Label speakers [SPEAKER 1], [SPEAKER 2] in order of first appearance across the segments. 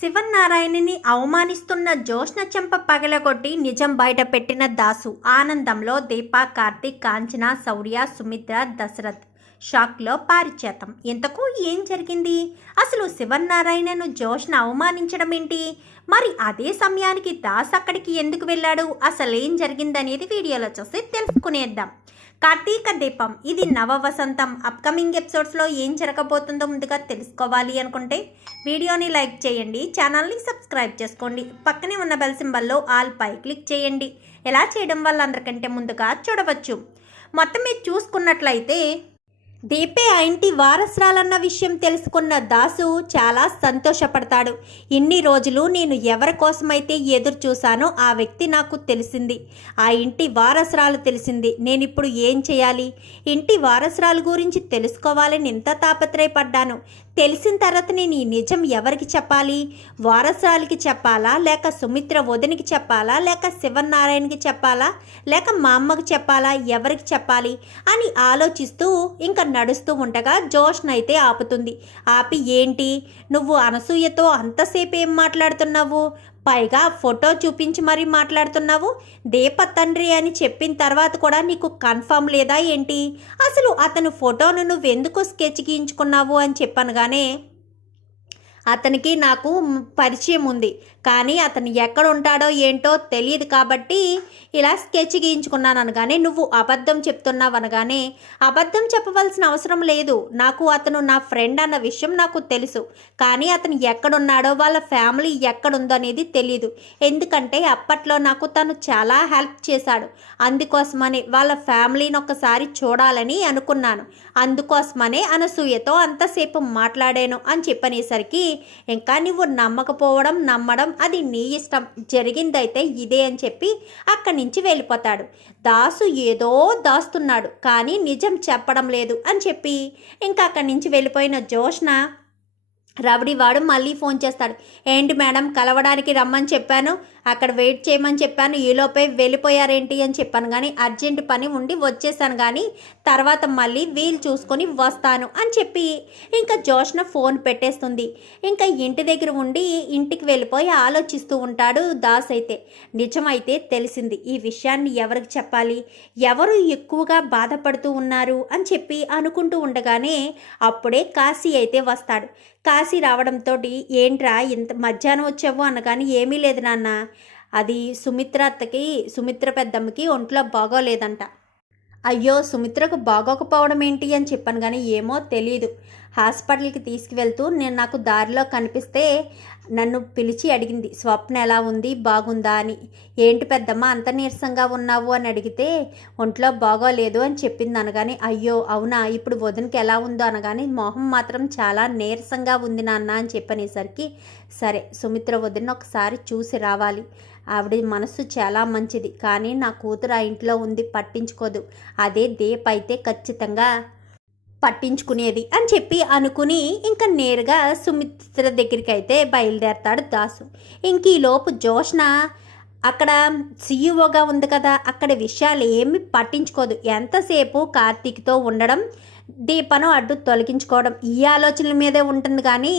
[SPEAKER 1] శివనారాయణని అవమానిస్తున్న జోష్న చెంప పగలగొట్టి నిజం బయట పెట్టిన దాసు. ఆనందంలో దీప కార్తీక్ కాంచన శౌర్య సుమిత్ర దశరథ్ షాక్లో పారిచేతం. ఇంతకు ఏం జరిగింది? అసలు శివనారాయణను జోష్న అవమానించడం ఏంటి? మరి అదే సమయానికి దాస్ అక్కడికి ఎందుకు వెళ్ళాడు? అసలు ఏం జరిగిందనేది వీడియోలో చూసి తెలుసుకునేద్దాం. కార్తీక దీపం ఇది నవ వసంతం అప్కమింగ్ ఎపిసోడ్స్లో ఏం జరగబోతుందో ముందుగా తెలుసుకోవాలి అనుకుంటే వీడియోని లైక్ చేయండి ఛానల్ని సబ్స్క్రైబ్ చేసుకోండి. పక్కనే ఉన్న బెల్ సింబల్లో ఆల్ పై క్లిక్ చేయండి. ఎలా చేయడం వల్ల అందరికంటే ముందుగా చూడవచ్చు. మొత్తం మీరు చూసుకున్నట్లయితే దీపే ఆ ఇంటి వారసురాలన్న విషయం తెలుసుకున్న దాసు చాలా సంతోషపడతాడు. ఇన్ని రోజులు నేను ఎవరి కోసమైతే ఎదురు చూశానో ఆ వ్యక్తి నాకు తెలిసింది. ఆ ఇంటి వారసురాలు తెలిసింది. నేను ఇప్పుడు ఏం చేయాలి? ఇంటి వారసురాలు గురించి తెలుసుకోవాలని ఎంత తాపత్రయపడ్డాను. తెలిసిన తర్వాత నేను ఈ నిజం ఎవరికి చెప్పాలి? వారసురాలికి చెప్పాలా? లేక సుమిత్ర వదినికి చెప్పాలా? లేక శివనారాయణకి చెప్పాలా? లేక మా అమ్మకి చెప్పాలా? ఎవరికి చెప్పాలి? అని ఆలోచిస్తూ ఇంకా నడుస్తూ ఉండగా జోష్న అయితే ఆపుతుంది. ఆపి ఏంటి? నువ్వు అనసూయతో అంతసేపు ఏం మాట్లాడుతున్నావు? పైగా ఫోటో చూపించి మరీ మాట్లాడుతున్నావు? దీప తండ్రి అని చెప్పిన తర్వాత కూడా నీకు కన్ఫర్మ్ లేదా ఏంటి? అసలు అతను ఫోటోను నువ్వు ఎందుకు స్కెచ్ గీయించుకున్నావు అని చెప్పనగానే అతనికి నాకు పరిచయం ఉంది. కానీ అతను ఎక్కడ ఉంటాడో ఏంటో తెలియదు కాబట్టి ఇలా స్కెచ్ గీయించుకున్నాను అనగానే నువ్వు అబద్ధం చెప్తున్నావు అనగానే అబద్ధం చెప్పవలసిన అవసరం లేదు. నాకు అతను నా ఫ్రెండ్ అన్న విషయం నాకు తెలుసు. కానీ అతను ఎక్కడున్నాడో వాళ్ళ ఫ్యామిలీ ఎక్కడుందో అనేది తెలియదు ఎందుకంటే అప్పట్లో నాకు తను చాలా హెల్ప్ చేశాడు. అందుకోసమని వాళ్ళ ఫ్యామిలీని ఒకసారి చూడాలని అనుకున్నాను. అందుకోసమనే అనసూయతో అంతసేపు మాట్లాడాను అని చెప్పనేసరికి ఇంకా నువ్వు నమ్మకపోవడం నమ్మడం అది నీ ఇష్టం జరిగిందైతే ఇదే అని చెప్పి అక్కడి నుంచి వెళ్ళిపోతాడు. దాసు ఏదో దాస్తున్నాడు కానీ నిజం చెప్పడం లేదు అని చెప్పి ఇంకా అక్కడి నుంచి వెళ్ళిపోయిన జోష్న రవిడివాడు మళ్ళీ ఫోన్ చేస్తాడు. ఏంటి మేడం కలవడానికి రమ్మని చెప్పాను. అక్కడ వెయిట్ చేయమని చెప్పాను ఈలోపే వెళ్ళిపోయారేంటి అని చెప్పాను. కానీ అర్జెంట్ పని ఉండి వచ్చేసాను కానీ తర్వాత మళ్ళీ వీలు చూసుకొని వస్తాను అని చెప్పి ఇంకా జోష్న ఫోన్ పెట్టేస్తుంది. ఇంకా ఇంటి దగ్గర ఉండి ఇంటికి వెళ్ళిపోయి ఆలోచిస్తూ ఉంటాడు దాస్ అయితే. నిజమైతే తెలిసింది ఈ విషయాన్ని ఎవరికి చెప్పాలి? ఎవరు ఎక్కువగా బాధపడుతూ ఉన్నారు అని చెప్పి అనుకుంటూ ఉండగానే అప్పుడే కాశీ అయితే వస్తాడు. కాశీ రావడంతో ఏంట్రా ఇంత మధ్యాహ్నం వచ్చావు అనగాని ఏమీ లేదు నాన్న. అది సుమిత్ర అత్తకి సుమిత్ర పెద్దమ్మకి ఒంట్లో బాగోలేదంట. అయ్యో సుమిత్రకు బాగోకపోవడం ఏంటి అని చెప్పాను కానీ ఏమో తెలియదు హాస్పిటల్కి తీసుకువెళ్తూ నేను నాకు దారిలో కనిపిస్తే నన్ను పిలిచి అడిగింది స్వప్న ఎలా ఉంది బాగుందా అని. ఏంటి పెద్దమ్మ అంత నీరసంగా ఉన్నావు అని అడిగితే ఒంట్లో బాగోలేదు అని చెప్పింది అనగానే అయ్యో అవునా ఇప్పుడు వదినకి ఎలా ఉందో అనగానే మొహం మాత్రం చాలా నీరసంగా ఉంది నాన్న అని చెప్పనేసరికి సరే సుమిత్ర వదిన ఒకసారి చూసి రావాలి. ఆవిడ మనసు చాలా మంచిది కానీ నా కూతురు ఆ ఇంట్లో ఉంది పట్టించుకోదు. అదే దీప్ అయితే ఖచ్చితంగా పట్టించుకునేది అని చెప్పి అనుకుని ఇంకా నేరుగా సుమిత్ర దగ్గరికి అయితే బయలుదేరతాడు దాసు. ఇంక ఈలోపు జోష్న అక్కడ సీఈఓగా ఉంది కదా అక్కడ విషయాలు ఏమి పట్టించుకోదు. ఎంతసేపు కార్తీక్తో ఉండడం దీపను అడ్డు తొలగించుకోవడం. ఈ ఆలోచనల మీదే ఉంటుంది కానీ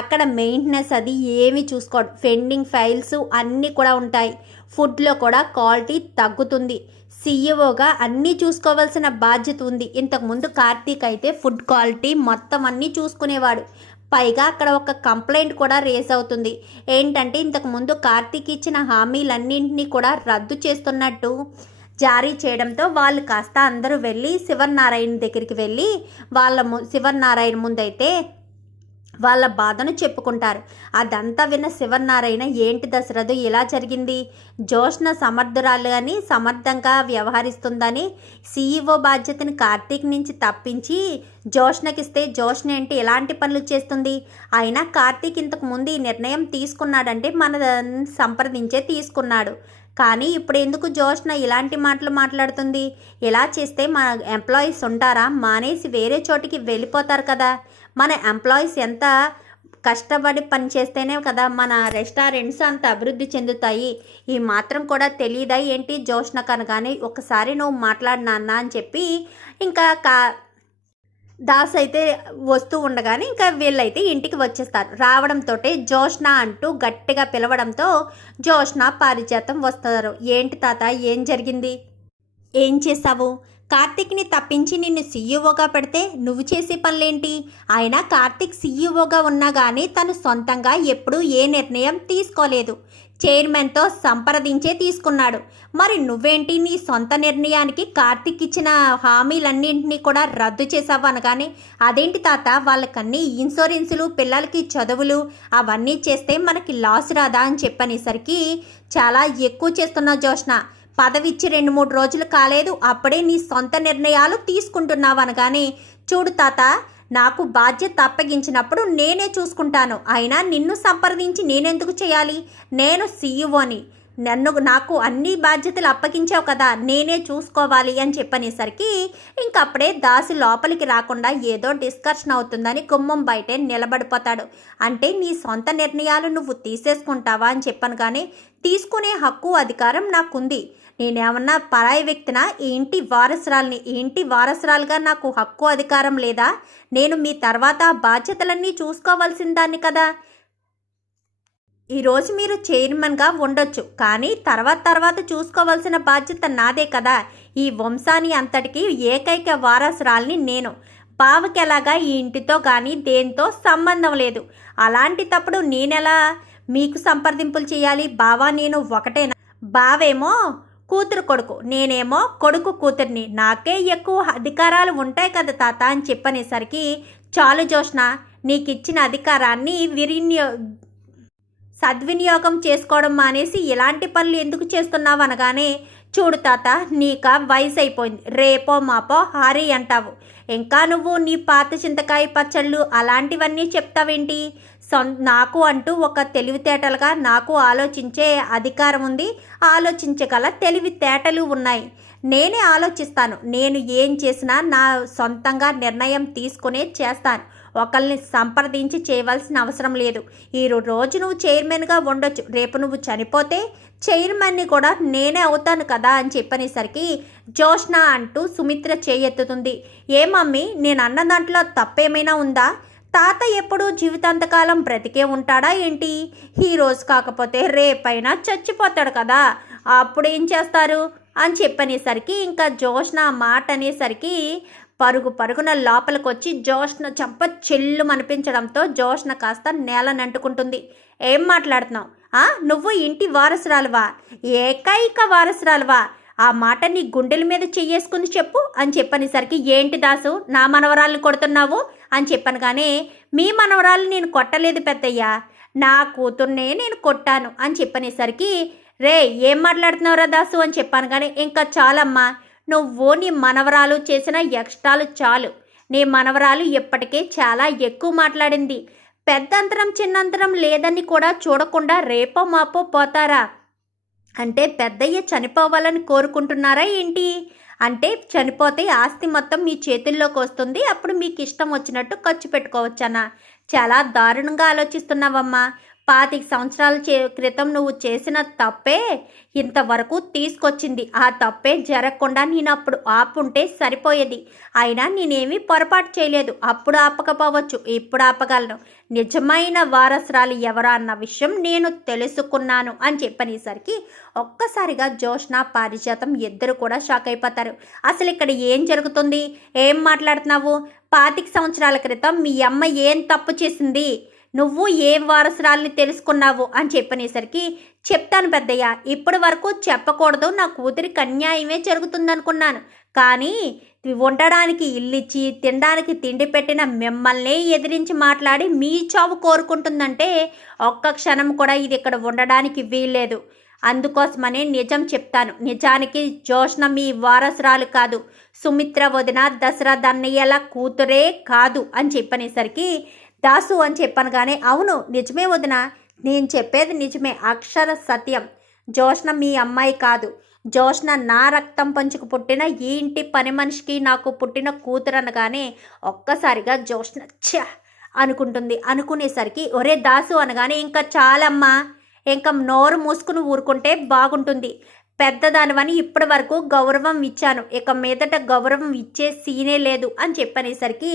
[SPEAKER 1] అక్కడ మెయింటెనెన్స్ అది ఏమీ చూసుకోవడం పెండింగ్ ఫైల్స్ అన్నీ కూడా ఉంటాయి. ఫుడ్లో కూడా క్వాలిటీ తగ్గుతుంది. సీఈఓగా అన్నీ చూసుకోవాల్సిన బాధ్యత ఉంది. ఇంతకుముందు కార్తీక్ అయితే ఫుడ్ క్వాలిటీ మొత్తం అన్నీ చూసుకునేవాడు. పైగా అక్కడ ఒక కంప్లైంట్ కూడా రేస్ అవుతుంది. ఏంటంటే ఇంతకుముందు కార్తీక్ ఇచ్చిన హామీలన్నింటినీ కూడా రద్దు చేస్తున్నట్టు జారీ చేయడంతో వాళ్ళు కాస్త అందరూ వెళ్ళి శివనారాయణ దగ్గరికి వెళ్ళి వాళ్ళ ము శివనారాయణ ముందైతే వాళ్ళ బాధను చెప్పుకుంటారు. అదంతా విన్న శివనారాయణ ఏంటి దశరథు ఇలా జరిగింది? జోష్న సమర్థురాలు అని సమర్థంగా వ్యవహరిస్తుందని సీఈఓ బాధ్యతని కార్తీక్ నుంచి తప్పించి జోష్నకిస్తే జోష్న ఏంటి ఎలాంటి పనులు చేస్తుంది? అయినా కార్తీక్ ఇంతకు ముందు ఈ నిర్ణయం తీసుకున్నాడంటే మన సంప్రదించే తీసుకున్నాడు. కానీ ఇప్పుడు ఎందుకు జోష్న ఇలాంటి మాటలు మాట్లాడుతుంది? ఇలా చేస్తే మన ఎంప్లాయీస్ ఉంటారా? మానేసి వేరే చోటికి వెళ్ళిపోతారు కదా. మన ఎంప్లాయీస్ ఎంత కష్టపడి పని చేస్తేనే కదా మన రెస్టారెంట్స్ అంత అభివృద్ధి చెందుతాయి. ఈ మాత్రం కూడా తెలియదా ఏంటి జోష్న కనగానే ఒకసారి నువ్వు మాట్లాడినా అని చెప్పి ఇంకా కా దాస్ అయితే వస్తూ ఉండగానే ఇంకా వీళ్ళైతే ఇంటికి వచ్చేస్తారు. రావడంతో జోష్న అంటూ గట్టిగా పిలవడంతో జోష్న పారిజాతం వస్తారు. ఏంటి తాత ఏం జరిగింది? ఏం చేశావు? కార్తిక్ని తప్పించి నిన్ను సీఈఓగా పెడితే నువ్వు చేసే పనులేంటి? అయినా కార్తిక్ సీఈఓగా ఉన్నా కానీ తను సొంతంగా ఎప్పుడూ ఏ నిర్ణయం తీసుకోలేదు. చైర్మన్తో సంప్రదించే తీసుకున్నాడు. మరి నువ్వేంటి నీ సొంత నిర్ణయానికి కార్తిక్ ఇచ్చిన హామీలన్నింటినీ కూడా రద్దు చేసావు అనగానే అదేంటి తాత వాళ్ళకన్నీ ఇన్సూరెన్సులు పిల్లలకి చదువులు అవన్నీ చేస్తే మనకి లాస్ రాదా? అని చెప్పనేసరికి చాలా ఎక్కువ చేస్తున్నావు జోష్న. పదవిచ్చి రెండు మూడు రోజులు కాలేదు అప్పుడే నీ సొంత నిర్ణయాలు తీసుకుంటున్నావు అనగానే చూడు తాత నాకు బాధ్యత అప్పగించినప్పుడు నేనే చూసుకుంటాను. అయినా నిన్ను సంప్రదించి నేనెందుకు చేయాలి? నేను సీఈఓని నన్ను నాకు అన్ని బాధ్యతలు అప్పగించావు కదా నేనే చూసుకోవాలి అని చెప్పనేసరికి ఇంకప్పుడే దాసి లోపలికి రాకుండా ఏదో డిస్కషన్ అవుతుందని గుమ్మం బయటే నిలబడిపోతాడు. అంటే నీ సొంత నిర్ణయాలు నువ్వు తీసేసుకుంటావా అని చెప్పాను కానీ తీసుకునే హక్కు అధికారం నాకుంది. నేనేమన్నా పరాయి వ్యక్తినా? ఏంటి వారసురాల్ని? ఏంటి వారసురాలుగా నాకు హక్కు అధికారం లేదా? నేను మీ తర్వాత బాధ్యతలన్నీ చూసుకోవాల్సిన దాన్ని కదా ఈరోజు మీరు చైర్మన్గా ఉండొచ్చు కానీ తర్వాత తర్వాత చూసుకోవాల్సిన బాధ్యత నాదే కదా? ఈ వంశాన్ని అంతటికి ఏకైక వారసురాల్ని నేను. బావకెలాగా ఈ ఇంటితో కానీ దేంతో సంబంధం లేదు. అలాంటి తప్పుడు నేనెలా మీకు సంప్రదింపులు చేయాలి? బావా నేను ఒకటేనా? బావేమో కూతురు కొడుకు. నేనేమో కొడుకు కూతుర్ని. నాకే ఎక్కువ అధికారాలు ఉంటాయి కదా తాత అని చెప్పనేసరికి చాలు జోష్ణ నీకు ఇచ్చిన అధికారాన్ని వినియో సద్వినియోగం చేసుకోవడం మానేసి ఇలాంటి పనులు ఎందుకు చేస్తున్నావు అనగానే చూడు తాత నీక వయసు అయిపోయింది రేపో మాపో హారీ అంటావు. ఇంకా నువ్వు నీ పాత చింతకాయ పచ్చళ్ళు అలాంటివన్నీ చెప్తావేంటి? నాకు అంటూ ఒక తెలివితేటలుగా నాకు ఆలోచించే అధికారం ఉంది. ఆలోచించగల తెలివితేటలు ఉన్నాయి. నేనే ఆలోచిస్తాను. నేను ఏం చేసినా నా సొంతంగా నిర్ణయం తీసుకునే చేస్తాను. ఒకరిని సంప్రదించి చేయవలసిన అవసరం లేదు. ఈ రోజు నువ్వు చైర్మన్గా ఉండొచ్చు. రేపు నువ్వు చనిపోతే చైర్మన్ని కూడా నేనే అవుతాను కదా అని చెప్పనేసరికి జోష్న అంటూ సుమిత్ర చేయెత్తుతుంది. ఏ మమ్మీ నేను అన్న దాంట్లో తప్పేమైనా ఉందా? తాత ఎప్పుడు జీవితాంతకాలం బ్రతికే ఉంటాడా ఏంటి? హీరోస్ కాకపోతే రేపైనా చచ్చిపోతాడు కదా. అప్పుడు ఏం చేస్తారు? అని చెప్పనేసరికి ఇంకా జోష్న మాట అనేసరికి పరుగు పరుగున లోపలికి వచ్చి జోష్న చంప చెల్లు అనిపించడంతో జోష్న కాస్త నేలనంటుకుంటుంది. ఏం మాట్లాడుతున్నావు? ఆ? నువ్వు ఇంటి వారసురాలువా? ఏకైక వారసురాలువా? ఆ మాట నీ గుండెల మీద చెయ్యేసుకుని చెప్పు అని చెప్పనేసరికి ఏంటి దాసు? నా మనవరాలను కొడుతున్నావు? అని చెప్పాను. కానీ మీ మనవరాలు నేను కొట్టలేదు పెద్దయ్యా. నా కూతుర్నే నేను కొట్టాను అని చెప్పనేసరికి రే ఏం మాట్లాడుతున్నావురా దాసు అని చెప్పాను. కానీ ఇంకా చాలమ్మా నువ్వు నీ మనవరాలు చేసిన ఎక్స్ట్రాలు చాలు. నీ మనవరాలు ఇప్పటికే చాలా ఎక్కువ మాట్లాడింది. పెద్ద అంతరం చిన్నంతరం లేదని కూడా చూడకుండా రేపో మాపో పోతారా? అంటే పెద్దయ్య చనిపోవాలని కోరుకుంటున్నారా ఏంటి? అంటే చనిపోతే ఆస్తి మొత్తం మీ చేతుల్లోకి వస్తుంది. అప్పుడు మీకు ఇష్టం వచ్చినట్టు ఖర్చు పెట్టుకోవచ్చనా? చాలా దారుణంగా ఆలోచిస్తున్నావమ్మా. పాతిక సంవత్సరాల చే క్రితం నువ్వు చేసిన తప్పే ఇంతవరకు తీసుకొచ్చింది. ఆ తప్పే జరగకుండా నేను అప్పుడు ఆపుంటే సరిపోయేది. అయినా నేనేమీ పొరపాటు చేయలేదు. అప్పుడు ఆపకపోవచ్చు ఇప్పుడు ఆపగలను. నిజమైన వారసురాలు ఎవరా అన్న విషయం నేను తెలుసుకున్నాను అని చెప్పనేసరికి ఒక్కసారిగా జోష్న పారిజాతం ఇద్దరు కూడా షాక్ అయిపోతారు. అసలు ఇక్కడ ఏం జరుగుతుంది? ఏం మాట్లాడుతున్నావు? పాతిక సంవత్సరాల క్రితం మీ అమ్మ ఏం తప్పు చేసింది? నువ్వు ఏ వారసురాల్ని తెలుసుకున్నావు అని చెప్పనేసరికి చెప్తాను పెద్దయ్య ఇప్పటి వరకు చెప్పకూడదు నా కూతురికి అన్యాయమే జరుగుతుందనుకున్నాను. కానీ ఉండడానికి ఇల్లిచ్చి తినడానికి తిండి పెట్టిన మిమ్మల్నే ఎదిరించి మాట్లాడి మీ చావు కోరుకుంటుందంటే ఒక్క క్షణం కూడా ఇది ఇక్కడ ఉండడానికి వీల్లేదు. అందుకోసమనే నిజం చెప్తాను. నిజానికి జోష్ణ మీ వారసురాలు కాదు. సుమిత్ర వదిన దసరా దన్నయ్యల కూతురే కాదు అని చెప్పనేసరికి దాసు అని చెప్పాను కానీ అవును నిజమే వదిన. నేను చెప్పేది నిజమే అక్షర సత్యం. జోష్న మీ అమ్మాయి కాదు. జోష్న నా రక్తం పంచుకు పుట్టిన ఈ ఇంటి పని మనిషికి నాకు పుట్టిన కూతురు అనగానే ఒక్కసారిగా జోష్న ఛ అనుకుంటుంది. అనుకునేసరికి ఒరే దాసు అనగానే ఇంకా చాలమ్మా. ఇంకా నోరు మూసుకుని ఊరుకుంటే బాగుంటుంది. పెద్దదానివని ఇప్పటి వరకు గౌరవం ఇచ్చాను. ఇక మీదట గౌరవం ఇచ్చే సీనే లేదు అని చెప్పనేసరికి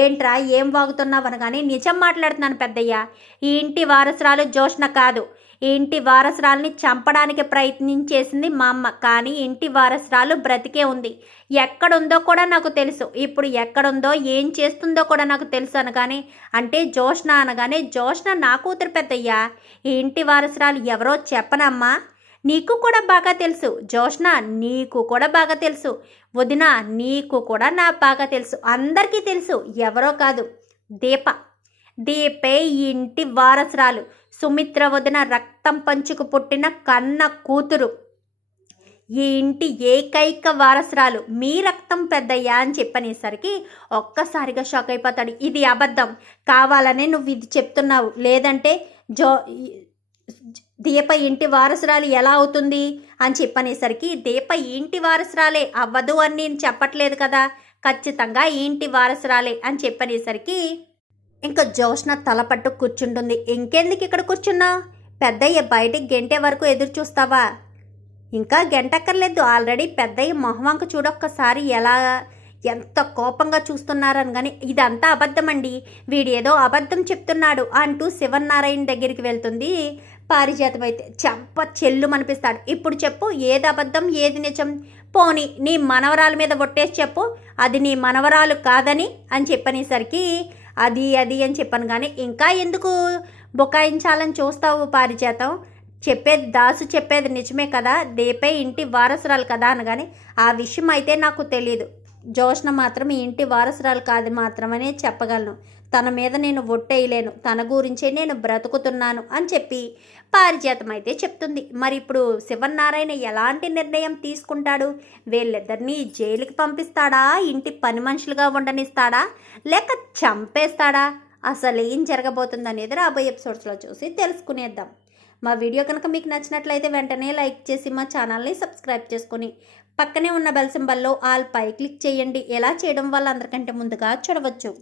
[SPEAKER 1] ఏంట్రా ఏం వాగుతున్నావు? అనగానే నిజం మాట్లాడుతున్నాను పెద్దయ్య. ఈ ఇంటి వారసురాలు జోష్ణ కాదు. ఈ ఇంటి వారసురాల్ని చంపడానికి ప్రయత్నించేసింది మా అమ్మ. కానీ ఇంటి వారసురాలు బ్రతికే ఉంది. ఎక్కడుందో కూడా నాకు తెలుసు. ఇప్పుడు ఎక్కడుందో ఏం చేస్తుందో కూడా నాకు తెలుసు అనగానే అంటే జోష్న అనగానే జోష్ణ నా కూతురు పెద్దయ్యా. ఈ ఇంటి వారసురాలు ఎవరో చెప్పనమ్మా. నీకు కూడా బాగా తెలుసు. జోష్న నీకు కూడా బాగా తెలుసు. వదిన నీకు కూడా నా బాగా తెలుసు. అందరికీ తెలుసు. ఎవరో కాదు. దీప. దీపే ఇంటి వారసురాలు. సుమిత్ర వదిన రక్తం పంచుకు పుట్టిన కన్న కూతురు. ఈ ఇంటి ఏకైక వారసురాలు. మీ రక్తం పెద్దయ్యా అని చెప్పనేసరికి ఒక్కసారిగా షాక్ అయిపోతాడు. ఇది అబద్ధం. కావాలనే నువ్వు ఇది చెప్తున్నావు. లేదంటే జో దీప ఇంటి వారసురాలు ఎలా అవుతుంది అని చెప్పనేసరికి దీప ఇంటి వారసురాలే అవ్వదు అని నేను చెప్పట్లేదు కదా ఖచ్చితంగా ఇంటి వారసురాలే అని చెప్పనేసరికి ఇంకా జోష్న తలపట్టు కూర్చుంటుంది. ఇంకెందుకు ఇక్కడ కూర్చున్నా? పెద్దయ్య బయటికి గెంటే వరకు ఎదురు చూస్తావా? ఇంకా గంటక్కర్లేదు. ఆల్రెడీ పెద్దయ్య మొహవంక చూడొక్కసారి ఎలా ఎంత కోపంగా చూస్తున్నారని కానీ ఇదంతా అబద్ధమండి. వీడేదో అబద్ధం చెప్తున్నాడు అంటూ శివనారాయణ దగ్గరికి వెళ్తుంది. పారిజాతం అయితే చెంప చెల్లు అనిపిస్తాడు ఇప్పుడు చెప్పు ఏది అబద్ధం ఏది నిజం? పోని నీ మనవరాల మీద ఒట్టేసి చెప్పు అది నీ మనవరాలు కాదని అని చెప్పనేసరికి అది అది అని చెప్పాను. కానీ ఇంకా ఎందుకు బుకాయించాలని చూస్తావు పారిజాతం? చెప్పేది దాసు చెప్పేది నిజమే కదా దేపే ఇంటి వారసురాలు కదా అనగానే ఆ విషయం అయితే నాకు తెలియదు జోష్ణ మాత్రం ఈ ఇంటి వారసురాలు కాదు మాత్రమనే చెప్పగలను. తన మీద నేను ఒట్టేయలేను. తన గురించే నేను బ్రతుకుతున్నాను అని చెప్పి పారిజాతం అయితే చెప్తుంది. మరి ఇప్పుడు శివనారాయణ ఎలాంటి నిర్ణయం తీసుకుంటాడు? వీళ్ళిద్దరినీ జైలుకి పంపిస్తాడా? ఇంటి పని మనుషులుగా ఉండనిస్తాడా? లేక చంపేస్తాడా? అసలు ఏం జరగబోతుంది అనేది రాబోయే ఎపిసోడ్స్లో చూసి తెలుసుకునేద్దాం. మా వీడియో కనుక మీకు నచ్చినట్లయితే వెంటనే లైక్ చేసి మా ఛానల్ని సబ్స్క్రైబ్ చేసుకుని పక్కనే ఉన్న బెల్ సింబల్లో ఆల్ పై క్లిక్ చేయండి. ఎలా చేయడం వల్ల అందరికంటే ముందుగా చూడవచ్చు.